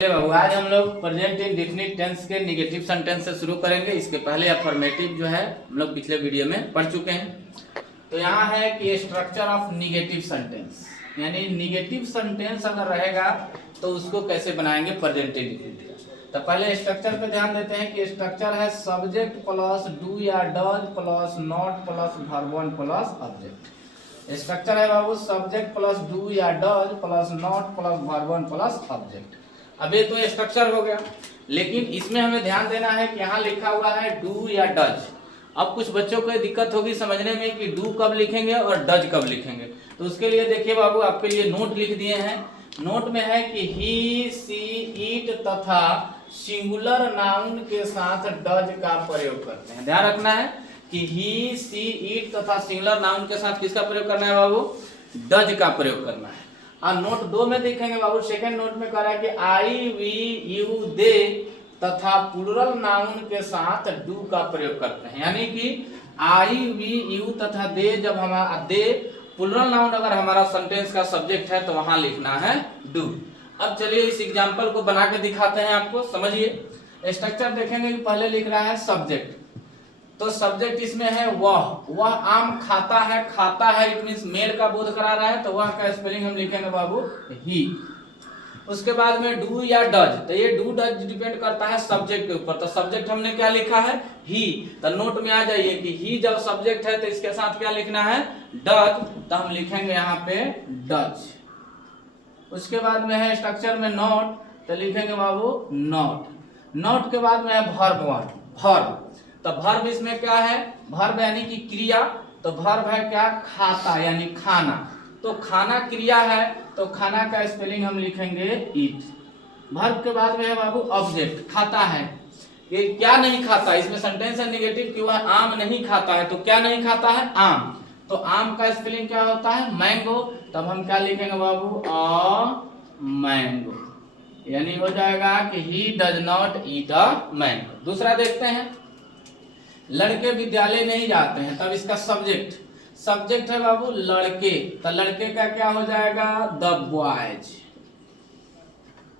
बाबू आज हम लोग प्रेजेंट इंडेफिनिट टेंस के निगेटिव सेंटेंस से शुरू करेंगे। इसके पहले अफर्मेटिव जो है हम लोग पिछले वीडियो में पढ़ चुके हैं। तो यहाँ है कि स्ट्रक्चर ऑफ निगेटिव सेंटेंस, यानी निगेटिव सेंटेंस अगर रहेगा तो उसको कैसे बनाएंगे प्रेजेंट इंडेफिनिट। तो पहले स्ट्रक्चर पे ध्यान देते हैं कि स्ट्रक्चर है सब्जेक्ट प्लस डू या does plus not plus verb one plus object. Structure है बाबू सब्जेक्ट प्लस डू या does plus not plus verb one plus object. अब ये तो स्ट्रक्चर हो गया, लेकिन इसमें हमें ध्यान देना है कि यहाँ लिखा हुआ है डू या डज। अब कुछ बच्चों को दिक्कत होगी समझने में कि डू कब लिखेंगे और डज कब लिखेंगे। तो उसके लिए देखिए बाबू आपके लिए नोट लिख दिए हैं। नोट में है कि ही सी इट तथा सिंगुलर नाउन के साथ डज का प्रयोग करते हैं। ध्यान रखना है कि ही सी इट तथा सिंगुलर नाउन के साथ किसका प्रयोग करना है बाबू? डज का प्रयोग करना है। नोट 2 में देखेंगे बाबू, सेकंड नोट में कह रहा है कि आई वी यू दे तथा प्लूरल नाउन के साथ डू का प्रयोग करते हैं। यानी कि आई वी यू तथा दे, जब हमारा दे प्लूरल नाउन अगर हमारा सेंटेंस का सब्जेक्ट है तो वहां लिखना है डू। अब चलिए इस एग्जांपल को बना के दिखाते हैं आपको, समझिए। स्ट्रक्चर देखेंगे कि पहले लिख रहा है सब्जेक्ट, तो सब्जेक्ट इसमें है वह आम खाता है। खाता है इट मींस मेल का बोध करा रहा है, तो वह का स्पेलिंग हम लिखेंगे बाबू ही। उसके बाद में डू या डज, तो ये डू डज डिपेंड करता है सब्जेक्ट के ऊपर। तो सब्जेक्ट हमने क्या लिखा है? ही। तो नोट में आ जाइए कि ही जब सब्जेक्ट है तो इसके साथ क्या लिखना है? डज। तो हम लिखेंगे यहाँ पे डज। उसके बाद में है स्ट्रक्चर में नॉट, तो लिखेंगे बाबू नॉट। नॉट के बाद में है वर्ब वन, वर्ब। तो वर्ब इसमें क्या है? वर्ब यानी कि क्रिया। तो वर्ब है क्या? खाता यानी खाना। तो खाना क्रिया है, तो खाना का स्पेलिंग हम लिखेंगे ईट। वर्ब के बाद में है बाबू ऑब्जेक्ट, खाता है। ये क्या नहीं खाता? इसमें सेंटेंस है निगेटिव कि वह आम नहीं खाता है। तो क्या नहीं खाता है? आम। तो आम का स्पेलिंग क्या होता है? मैंगो। तब हम क्या लिखेंगे बाबू? A mango. यानी हो जाएगा कि he does not eat a mango. दूसरा देखते हैं, लड़के विद्यालय नहीं जाते हैं। तब इसका सब्जेक्ट है बाबू लड़के। तो लड़के का क्या हो जाएगा? The boys.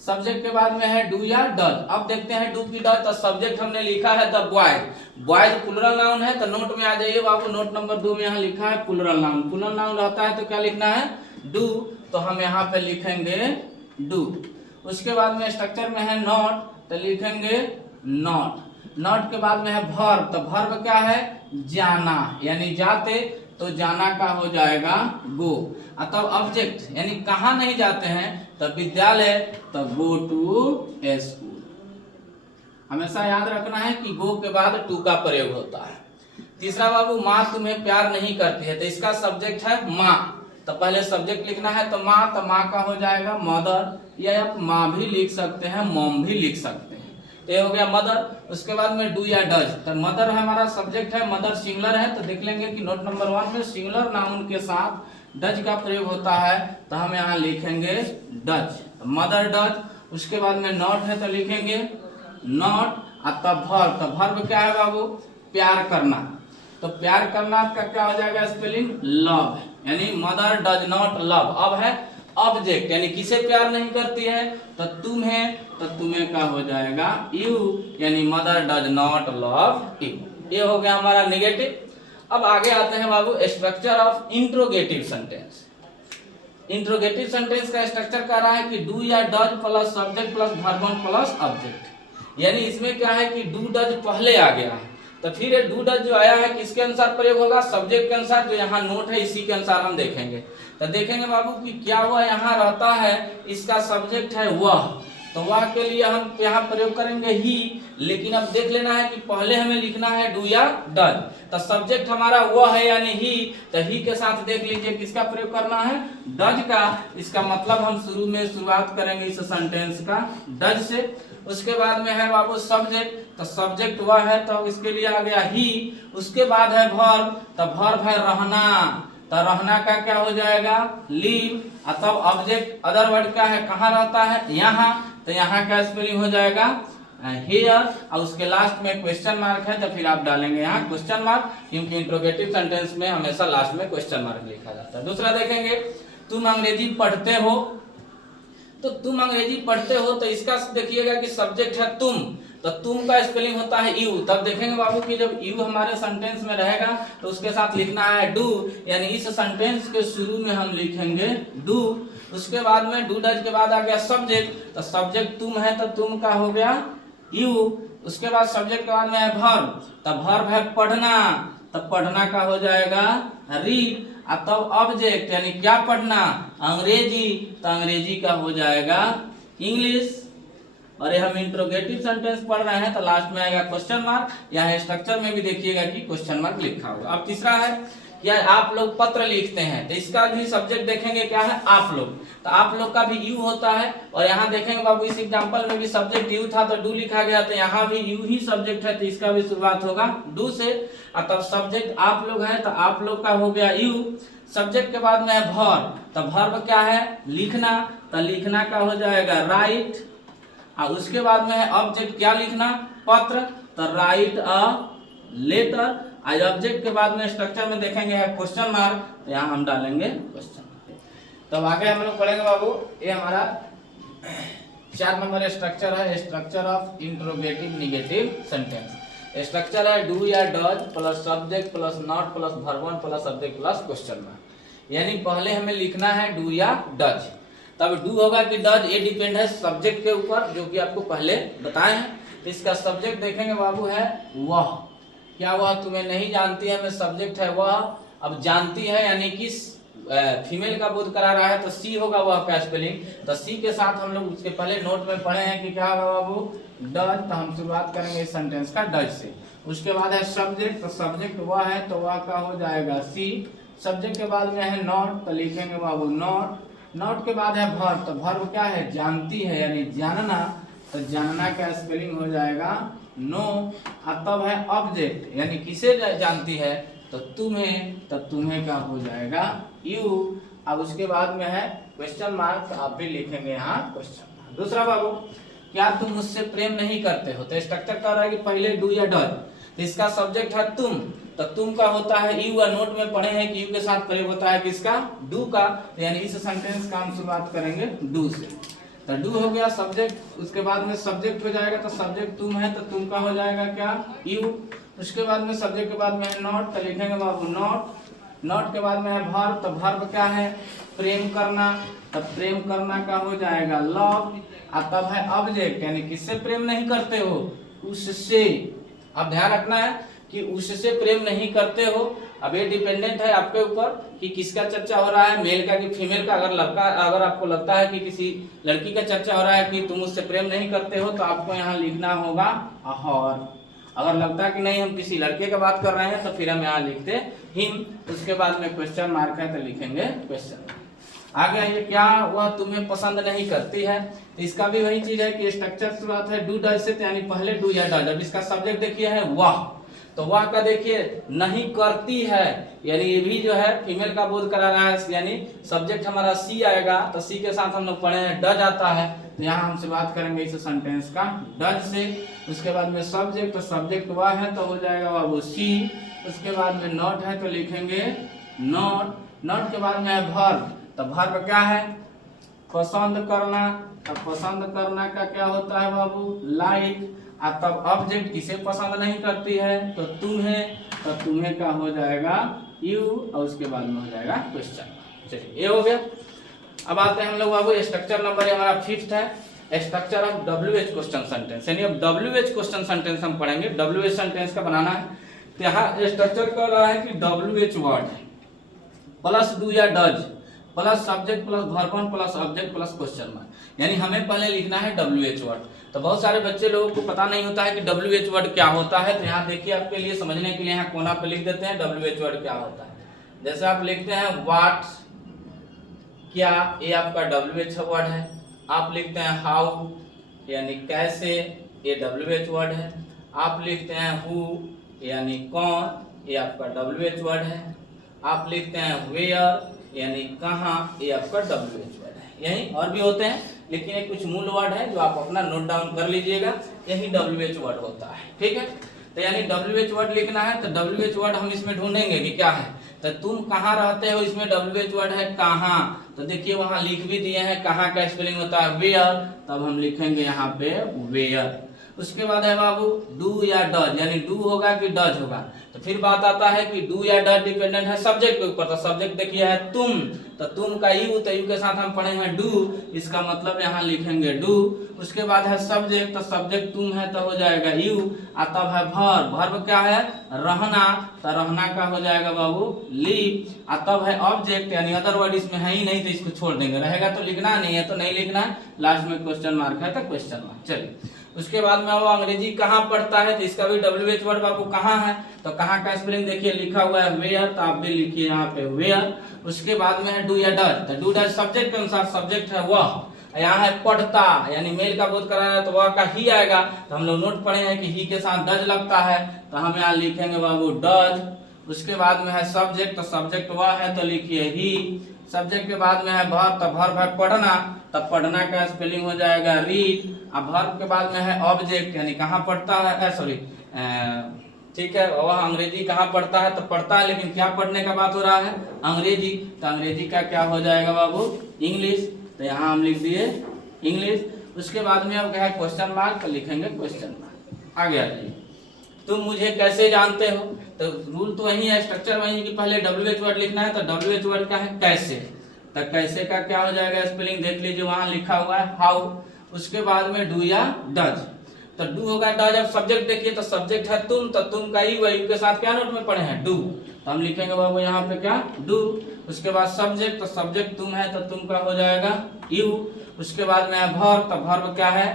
सब्जेक्ट के बाद में है डू या डज। अब देखते हैं डू की डज। तो सब्जेक्ट हमने लिखा है the boys. Boys plural noun है, तो नोट में आ जाइए बाबू। नोट नंबर 2 में यहाँ लिखा है प्लूरल नाउन। प्लूरल नाउन रहता है तो क्या लिखना है? डू। तो हम यहाँ पे लिखेंगे डू। उसके बाद में स्ट्रक्चर में है नॉट, तो लिखेंगे नॉट। नॉट के बाद में है वर्ब। तो वर्ब क्या है? जाना यानी जाते, तो जाना का हो जाएगा गो। तब ऑब्जेक्ट यानी कहाँ नहीं जाते हैं? तब विद्यालय, तो गो टू स्कूल। हमेशा याद रखना है कि गो के बाद टू का प्रयोग होता है। तीसरा बाबू, माँ तुम्हें प्यार नहीं करती है। तो इसका सब्जेक्ट है माँ। तो पहले सब्जेक्ट लिखना है तो माँ। तो माँ का हो जाएगा मदर, या आप माँ भी लिख सकते हैं, मॉम भी लिख सकते हैं। ये हो गया मदर। उसके बाद में डू या डज। तो मदर हमारा सब्जेक्ट है, मदर सिंगुलर है। तो देख लेंगे कि नोट नंबर 1 में सिंगुलर नाउन के साथ डज का प्रयोग होता है, तो हम यहाँ लिखेंगे डज, मदर डज। उसके बाद में नॉट है तो लिखेंगे नॉट। तब वर्ब। तो वर्ब क्या है बाबू? प्यार करना। तो प्यार करना का क्या हो जाएगा स्पेलिंग? लव। यानी मदर डज नॉट लव। अब है ऑब्जेक्ट, यानी किसे प्यार नहीं करती है? तो तुम्हें। तो तुम्हें का हो जाएगा यू, यानी mother does not love you. ये हो गया हमारा निगेटिव। अब आगे आते हैं बाबू structure of interrogative sentence. Interrogative sentence का स्ट्रक्चर कह रहा है कि डू या does plus subject plus verb one plus object. यानी इसमें क्या है कि डू डज पहले आ गया है, तो फिर ये डू डज जो आया है किसके अनुसार प्रयोग होगा? सब्जेक्ट के अनुसार। जो यहाँ नोट है इसी के अनुसार हम देखेंगे। तो देखेंगे बाबू कि क्या हुआ यहाँ रहता है, इसका सब्जेक्ट है वह, तो वह के लिए हम यहाँ प्रयोग करेंगे ही। लेकिन अब देख लेना है कि पहले हमें लिखना है डू या डज। तो सब्जेक्ट हमारा वह है यानी ही, तो ही के साथ देख लीजिए किसका प्रयोग करना है? डज का। इसका मतलब हम शुरुआत करेंगे इस सेंटेंस का डज से। उसके बाद में है बाबू सब्जेक्ट। तो सब्जेक्ट वह है, तो इसके लिए आ गया ही। उसके बाद है वर्ब। तो वर्ब है रहना। तो रहना का क्या हो जाएगा? लीव। तब ऑब्जेक्ट अदर वर्ड का है, कहाँ रहता है? यहाँ। तो यहाँ का स्पेलिंग हो जाएगा हियर। और उसके लास्ट में क्वेश्चन मार्क है, तो फिर आप डालेंगे यहाँ क्वेश्चन मार्क, क्योंकि इंट्रोगेटिव सेंटेंस में हमेशा लास्ट में क्वेश्चन मार्क लिखा जाता है। दूसरा देखेंगे, तुम अंग्रेजी पढ़ते हो। तो तुम अंग्रेजी पढ़ते हो तो इसका देखिएगा कि सब्जेक्ट है तुम, तो तुम का स्पेलिंग होता है यू। तब देखेंगे बाबू कि जब यू हमारे सेंटेंस में रहेगा तो उसके साथ लिखना है डू, यानी इस सेंटेंस के शुरू में हम लिखेंगे डू। उसके बाद में डू डज के बाद आ गया सब्जेक्ट, तो सब्जेक्ट तुम है तो तुम का हो गया यू। उसके बाद सब्जेक्ट के बाद में है वर्ब, तब वर्ब है पढ़ना, तब पढ़ना का हो जाएगा रीड। और तब ऑब्जेक्ट यानी क्या पढ़ना, अंग्रेजी, तो अंग्रेजी का हो जाएगा इंग्लिश। और ये हम इंट्रोगेटिव सेंटेंस पढ़ रहे हैं तो लास्ट में आएगा क्वेश्चन मार्क। यहाँ स्ट्रक्चर में भी देखिएगा कि क्वेश्चन मार्क लिखा होगा। अब तीसरा है क्या आप लोग पत्र लिखते हैं, तो इसका भी सब्जेक्ट देखेंगे क्या है आप लोग, तो आप लोग का भी यू होता है। और यहाँ देखेंगे बाबू इस एग्जांपल में भी सब्जेक्ट यू था तो डू लिखा गया, तो यहाँ भी यू ही सब्जेक्ट है तो इसका भी शुरुआत होगा डू से। और तब सब्जेक्ट आप लोग है तो आप लोग का हो गया यू। सब्जेक्ट के बाद में है वर्ब, तो वर्ब क्या है लिखना, तो लिखना का हो जाएगा राइट। और उसके बाद में है ऑब्जेक्ट क्या लिखना पत्र, तो राइट अ लेटर। आज ऑब्जेक्ट के बाद में स्ट्रक्चर में देखेंगे है क्वेश्चन मार्क, तो यहाँ हम डालेंगे क्वेश्चन मार्क। तब आगे हम लोग पढ़ेंगे बाबू, ये हमारा 4 नंबर स्ट्रक्चर है, structure of interrogative negative sentence. Structure है डू या does plus subject plus not plus verb one plus subject plus question mark. यानी पहले हमें लिखना है डू या डज, तब डू होगा कि डज, ये डिपेंड है सब्जेक्ट के ऊपर जो कि आपको पहले बताए हैं। तो इसका सब्जेक्ट देखेंगे बाबू है वह, क्या वह तुम्हें नहीं जानती है, मैं सब्जेक्ट है वह। अब जानती है यानी कि फीमेल का बोध करा रहा है तो सी होगा वह का स्पेलिंग, तो सी के साथ हम लोग उसके पहले नोट में पढ़े हैं कि क्या होगा बाबू डज, तो हम शुरुआत करेंगे इस सेंटेंस का डज से। उसके बाद है सब्जेक्ट, तो सब्जेक्ट वह है तो वह का हो जाएगा सी। सब्जेक्ट के बाद में है नॉट, तो लिखेंगे बाबू नॉट। नॉट के बाद है वर्ब, तो वर्ब क्या है जानती है यानी जानना, तो जानना का स्पेलिंग हो जाएगा नो। और तब है ऑब्जेक्ट यानी किसे जानती है, तो तुम्हें, तब तुम्हें का हो जाएगा यू। अब उसके बाद में है क्वेश्चन मार्क, तो आप भी लिखेंगे यहाँ क्वेश्चन मार्क। दूसरा बाबू क्या तुम मुझसे प्रेम नहीं करते हो, तो स्ट्रक्चर कर रहा है कि पहले डू या डज, तो इसका सब्जेक्ट है तुम, तो तुम का होता है यू। नोट में पढ़े हैं कि यू के साथ प्रयोग होता है किसका डू का, तो यानी इस सेंटेंस का हम शुरुआत करेंगे डू से। तो डू हो गया सब्जेक्ट, उसके बाद में सब्जेक्ट हो जाएगा, तो सब्जेक्ट तुम है तो तुम का हो जाएगा क्या यू। उसके बाद में सब्जेक्ट के बाद में है नॉट, तो लिखेंगे बाबू नॉट। नॉट के बाद में है वर्ब, तो वर्ब क्या है प्रेम करना, तब प्रेम करना का हो जाएगा लव। और तब है ऑब्जेक्ट यानी किससे प्रेम नहीं करते हो, उससे। अब ध्यान रखना है कि उससे प्रेम नहीं करते हो, अब ये डिपेंडेंट है आपके ऊपर कि किसका चर्चा हो रहा है, मेल का कि फीमेल का। अगर आपको लगता है कि किसी लड़की का चर्चा हो रहा है कि तुम उससे प्रेम नहीं करते हो, तो आपको यहाँ लिखना होगा और। अगर लगता है कि नहीं हम किसी लड़के की बात कर रहे हैं तो फिर हम यहाँ लिखते हिम। उसके बाद में क्वेश्चन मार्क है तो लिखेंगे क्वेश्चन। आगे ये क्या वह तुम्हें पसंद नहीं करती है, तो इसका भी वही चीज है कि स्ट्रक्चर शुरुआत है डू डज से, यानी पहले डू या डज। अब इसका सब्जेक्ट देखिए है वह, तो वह का देखिए नहीं करती है, यानी ये भी जो है फीमेल का बोध करा रहा है, यानी सब्जेक्ट हमारा सी आएगा, तो सी के साथ हम लोग पढ़े हैं डज आता है, तो यहाँ हमसे बात करेंगे इस सेंटेंस का डज से। उसके बाद में सब्जेक्ट, तो सब्जेक्ट वह है तो हो जाएगा वह वो सी। उसके बाद में नॉट है तो लिखेंगे नॉट। नॉट के बाद में है वर्ब, तो वर्ब क्या है पसंद करना, तो पसंद करना का क्या होता है बाबू लाइक। और तब ऑब्जेक्ट किसे पसंद नहीं करती है, तो तुम्हें, तो तुम्हें का हो जाएगा यू। और उसके बाद में हो जाएगा क्वेश्चन। चलिए ये हो गया। अब आते हैं हम लोग बाबू स्ट्रक्चर नंबर हमारा 5th है, structure of WH question sentence. यानी अब WH क्वेश्चन सेंटेंस हम पढ़ेंगे। WH सेंटेंस का बनाना है, तो यहाँ स्ट्रक्चर कर रहा है कि WH वर्ड प्लस डू या does plus subject plus verb one plus object plus question mark. यानी हमें पहले लिखना है WH वर्ड। तो बहुत सारे बच्चे लोगों को पता नहीं होता है कि WH वर्ड क्या होता है, तो यहाँ देखिए आपके लिए समझने के लिए यहाँ कोना पे लिख देते हैं WH वर्ड क्या होता है। जैसे आप लिखते हैं व्हाट क्या, ये आपका WH वर्ड है। आप लिखते हैं हाउ यानी कैसे, ये WH वर्ड है। आप लिखते हैं हु यानी कौन, ये आपका WH वर्ड है। आप लिखते हैं वेयर यानी कहाँ, ये आपका WH वर्ड है। यही और भी होते हैं, लेकिन ये कुछ मूल वर्ड है जो आप अपना नोट डाउन कर लीजिएगा, यही WH वर्ड होता है। ठीक है, तो यानी WH वर्ड लिखना है, तो WH वर्ड हम इसमें ढूंढेंगे कि क्या है। तो तुम कहाँ रहते हो, इसमें WH वर्ड है कहाँ, तो देखिए वहां लिख भी दिए हैं कहाँ का स्पेलिंग होता है वेयर, तब हम लिखेंगे यहाँ पे वेयर। उसके बाद है बाबू डू या डज, यानी डू होगा कि डज होगा। तो फिर बात आता है कि डू या डज डिपेंडेंट है सब्जेक्ट के ऊपर। तो सब्जेक्ट देखिए है तुम, तो तुम का यू, तो यू के साथ हम पढ़े हैं डू, इसका मतलब यहाँ लिखेंगे डू। उसके बाद है सब्जेक्ट, तो सब्जेक्ट तुम है तो हो जाएगा यू। तब है वर्ब, वर्ब क्या है रहना, तो रहना का हो जाएगा बाबू लीव। तब है ऑब्जेक्ट, यानी अदर वर्ड इसमें है ही नहीं तो इसको छोड़ देंगे, रहेगा तो लिखना, नहीं है तो नहीं लिखना, लास्ट में क्वेश्चन मार्क है तो क्वेश्चन मार्क। चलिए उसके बाद में वो अंग्रेजी कहाँ पढ़ता है, तो इसका भी WH वर्ड बाबू कहाँ है, तो कहाँ का स्पेलिंग देखिए लिखा हुआ है वेयर, तो आप भी लिखिए यहाँ पे वेयर। उसके बाद में है डू या डज, तो डू डज सब्जेक्ट के अनुसार सब्जेक्ट है वह, यहाँ है पढ़ता, यानी मेल का बोध करा है तो वह का ही आएगा। तो हम लोग नोट पढ़े हैं कि ही के साथ डज लगता है, तो हम यहाँ लिखेंगे बाबू डज। उसके बाद में है सब्जेक्ट, तो सब्जेक्ट वह है तो लिखिए ही। सब्जेक्ट के बाद में है वर्ब, तो वर्ब है पढ़ना, तब पढ़ना का स्पेलिंग हो जाएगा रीड। अब वर्ब के बाद में है ऑब्जेक्ट, यानी कहाँ पढ़ता है, सॉरी ठीक है, वह अंग्रेजी कहाँ पढ़ता है, तो पढ़ता है, लेकिन क्या पढ़ने का बात हो रहा है अंग्रेजी, तो अंग्रेजी का क्या हो जाएगा बाबू इंग्लिश, तो यहाँ हम लिख दिए इंग्लिश। उसके बाद में अब क्या है क्वेश्चन मार्क, तो लिखेंगे क्वेश्चन मार्क। आगे आ जाइए, तुम मुझे कैसे जानते हो, तो रूल तो वही है, स्ट्रक्चर वही है कि पहले WH वर्ड लिखना है, तो WH वर्ड क्या है कैसे, तो कैसे का क्या हो जाएगा स्पेलिंग देख लीजिए वहां लिखा हुआ है हाउ। उसके बाद में डू या डज, तो डू होगा डज। अब सब्जेक्ट देखिए, तो सब्जेक्ट है तुम, तो तुम का यू के साथ क्या नोट में पढ़े हैं डू, तो हम लिखेंगे बाबू यहाँ पे क्या डू। उसके बाद सब्जेक्ट, तो सब्जेक्ट तुम है तो तुम का हो जाएगा यू। उसके बाद में है वर्ब, तो वर्ब क्या है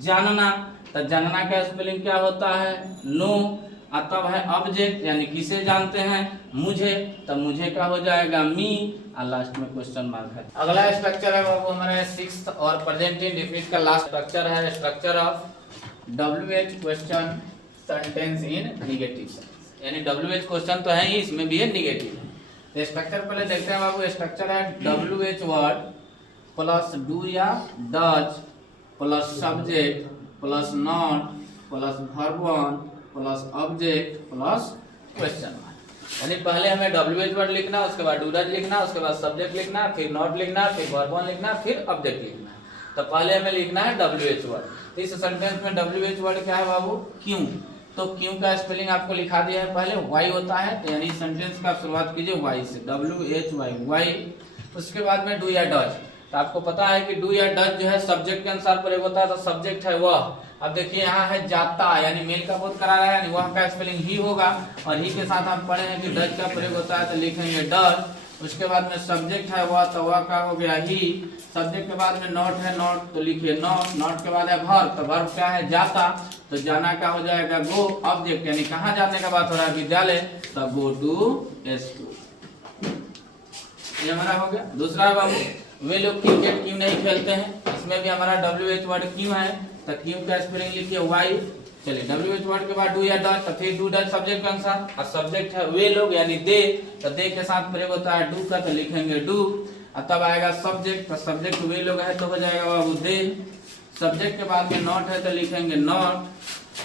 जानना, तो जानना का स्पेलिंग क्या होता है नो। तब है ऑब्जेक्ट, यानी किसे जानते हैं मुझे, तो मुझे का हो जाएगा मी, और लास्ट में क्वेश्चन मार्क है। अगला स्ट्रक्चर है बाबू हमारा 6th और प्रेजेंट इंडेफिनिट का लास्ट स्ट्रक्चर है structure of WH question sentence in negative sense, यानी WH क्वेश्चन तो है ही, इसमें भी है नेगेटिव। तो स्ट्रक्चर पहले देखते हैं बाबू, स्ट्रक्चर है WH वर्ड प्लस डू या does plus subject plus not plus verb one plus object plus question mark. यानी पहले हमें WH वर्ड लिखना, उसके बाद डू डज लिखना, उसके बाद सब्जेक्ट लिखना, फिर नॉट लिखना, फिर वर्ब वन लिखना, फिर ऑब्जेक्ट लिखना। तो पहले हमें लिखना है WH वर्ड। तो इस सेंटेंस में WH वर्ड क्या है बाबू क्यों, तो क्यों का स्पेलिंग आपको लिखा दिया है पहले वाई होता है, तो यानी सेंटेंस का शुरुआत कीजिए वाई से, WHY वाई। उसके बाद में डू या डज, तो आपको पता है कि डू या डज जो है सब्जेक्ट के अनुसार प्रयोग होता है, तो सब्जेक्ट है वह। अब देखिए यहाँ है जाता, यानी मेल का बोध करा रहा है, यानी वह का स्पेलिंग ही होगा, और ही के साथ हम पढ़े हैं कि डज का प्रयोग होता है, तो लिखेंगे डज। उसके बाद में सब्जेक्ट है वह, तो वह का हो गया ही। सब्जेक्ट के बाद में नॉट है नॉट, तो लिखिए नॉट। नॉट के बाद है वर्ब, तो वर्ब क्या है जाता, तो जाना का हो जाएगा गो। ऑब्जेक्ट यानी कहाँ जाने का बात हो रहा है विद्यालय, तो गो टू स्कूल, ये हमारा हो गया। दूसरा बाबू वे लोग क्रिकेट क्यों नहीं खेलते हैं, इसमें भी हमारा WH वर्ड क्यों है, तो क्यों का स्पेलिंग लिखिए वाई। चलिए WH वर्ड के बाद डू या डज, तो फिर डू डज सब्जेक्ट के अनुसार, और सब्जेक्ट है वे लोग यानी दे, तो दे के साथ प्रयोग होता है डू का, तो लिखेंगे डू। और तब आएगा सब्जेक्ट, तो सब्जेक्ट वे लोग है तो हो जाएगा बाबू दे। सब्जेक्ट के बाद में नॉट है तो लिखेंगे नॉट,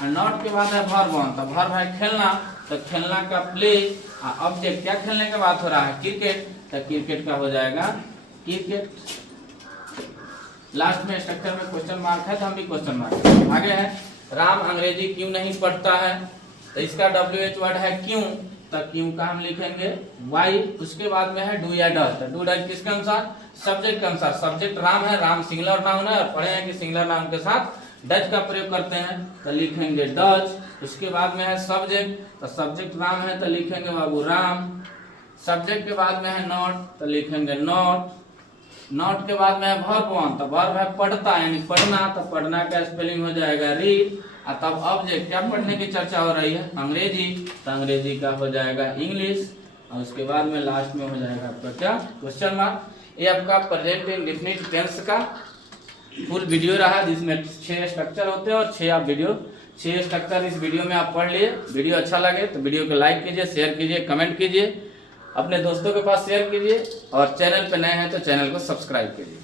और नॉट के बाद है वर्ब वन, तो वर्ब है खेलना, तो खेलना का प्ले। और ऑब्जेक्ट क्या खेलने का बात हो रहा है क्रिकेट, तो क्रिकेट का हो जाएगा क्रिकेट। लास्ट में स्ट्रक्चर में क्वेश्चन मार्क है, तो हम भी क्वेश्चन मार्क। आगे है राम अंग्रेजी क्यों नहीं पढ़ता है, तो इसका WH वर्ड है क्यों, तो क्यों का हम लिखेंगे वाई। उसके बाद में है डू या डज, तो डू डज किसके अनुसार सब्जेक्ट के अनुसार। सब्जेक्ट राम है, राम सिंगुलर नाउन है, और पढ़े हैं कि सिंगुलर नाउन के साथ डज का प्रयोग करते हैं, तो लिखेंगे डज। उसके बाद में है सब्जेक्ट, तो सब्जेक्ट राम है तो लिखेंगे बाबू राम। सब्जेक्ट के बाद में है नॉट, तो लिखेंगे नॉट। नॉट के बाद में है वर्ब वन, तो वर्ब है पढ़ता यानी पढ़ना, तो पढ़ना का स्पेलिंग हो जाएगा रीड। और तब ऑब्जेक्ट क्या पढ़ने की चर्चा हो रही है अंग्रेजी, तो अंग्रेजी का हो जाएगा इंग्लिश। और उसके बाद में लास्ट में हो जाएगा आपका क्या क्वेश्चन मार्क। ये आपका प्रेजेंट इंडेफिनिट टेंस का फुल वीडियो रहा, जिसमें 6 स्ट्रक्चर होते हैं और 6 स्ट्रक्चर इस वीडियो में आप पढ़ लिए। वीडियो अच्छा लगे तो वीडियो को लाइक कीजिए, शेयर कीजिए, कमेंट कीजिए, अपने दोस्तों के पास शेयर कीजिए, और चैनल पे नए हैं तो चैनल को सब्सक्राइब कीजिए।